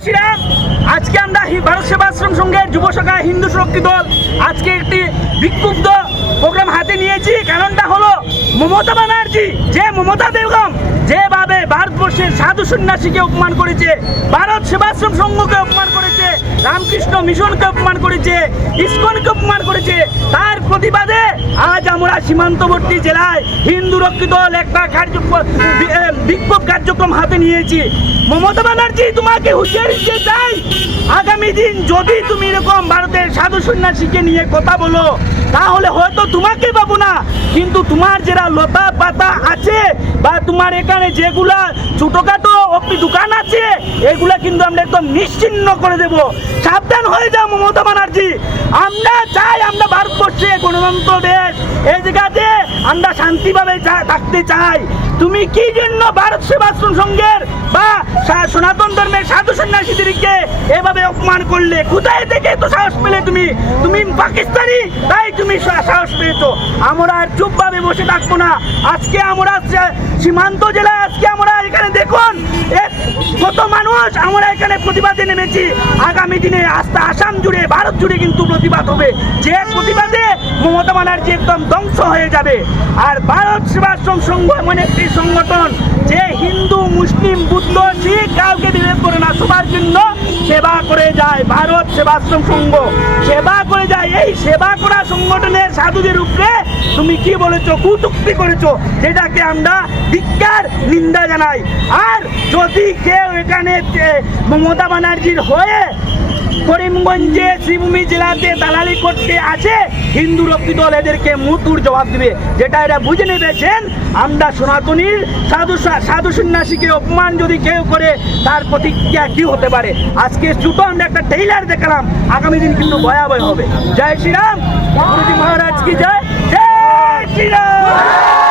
আজকে আমরা ভারত সেবা আশ্রম সংঘের যুব শাখা হিন্দু সুরক্ষিত দল আজকে একটি বিক্ষুব্ধ প্রোগ্রাম হাতে নিয়েছি। কারণটা হলো মমতা ব্যানার্জি, যে মমতা বেগম যেভাবে ভারতবর্ষের সাধু সন্ন্যাসীকে অপমান করেছে, ভারত সেবাশ্রম সংঘকে অপমান করেছে, রামকৃষ্ণ মিশনকে অপমান করেছে, ইস্কনকে অপমান করেছে, তার প্রতিবাদে আজ আমরা সীমান্তবর্তী জেলায় হিন্দু রক্ষিত দল একটা কার্যক্রম বিক্ষোভ কার্যক্রম হাতে নিয়েছি। মমতা ব্যানার্জি, তোমাকে হুঁশিয়ারি দিতে চাই? আগামী দিন যদি তুমি এরকম ভারতের সাধু সন্ন্যাসীকে নিয়ে কথা বলো তাহলে হয়তো তোমাকে পাবো না। কিন্তু তোমার যারা লতা পাতা আছে বা তোমার এখানে যেগুলা ছোটখাটো অব্দি দোকান আছে, এগুলা কিন্তু আমরা একদম নিশ্চিন্ন করে দেব। সাবধান হয়ে যাও মমতা ব্যানার্জি। আমরা চাই আমরা ভারতবর্ষে গণতন্ত্র দেশ, এই জায়গাতে আমরা শান্তিভাবে থাকতে চাই। তুমি কি জন্য ভারত সেবাশ্রম সংঘের বা সনাতন ধর্মের সাধু সন্ন্যাসীদেরকে এভাবে অপমান করলে কোথায় থেকে তো সাহস পেলে তুমি? তুমি পাকিস্তানি, তাই তুমি সাহস পেয়েছ। আমরা আর চুপভাবে বসে থাকব না। আজকে আমরা সীমান্ত জেলায় আজকে আমরা এখানে দেখুন কত মানুষ আমরা এখানে প্রতিবাদে নেমেছি। আগামী দিনে আস্তে আসাম জুড়ে, ভারত জুড়ে কিন্তু প্রতিবাদ হবে। যে প্রতিবাদে মমতা ব্যানার্জি একদম ধ্বংস হয়ে যাবে। আর ভারত সেবাশ্রম সংঘ এমন একটি সংগঠন, যে হিন্দু, মুসলিম, বুদ্ধ, শিখ কাউকে বিভেদ করে না, সবার জন্য সেবা করে যায় ভারত সেবাশ্রম সংঘ। সেবা করে যায় এই সেবা করা সংগঠনের সাধুদের উপরে তুমি কি বলেছ, কুটুক্তি করেছ, যেটাকে আমরা ধিক্কার, নিন্দা জানাই। আর যদি কেউ এখানে মমতা ব্যানার্জির হয়ে করিমগঞ্জে, শ্রীভূমি জেলাতে দালালি করতে আছে হিন্দু রক্ষী দল এদেরকে মুতুর জবাব দিবে। যেটা এরা বুঝে নেবেছেন, আমরা সনাতনীর সাধু সাধু সন্ন্যাসীকে অপমান যদি কেউ করে, তার প্রতিক্রিয়া কি হতে পারে? আজকে ছোটো আমরা একটা টেইলার দেখালাম, আগামী দিন কিন্তু ভয়াবহ হবে। জয় শ্রীরাম মহারাজ কি জয়? জয় শ্রীরাম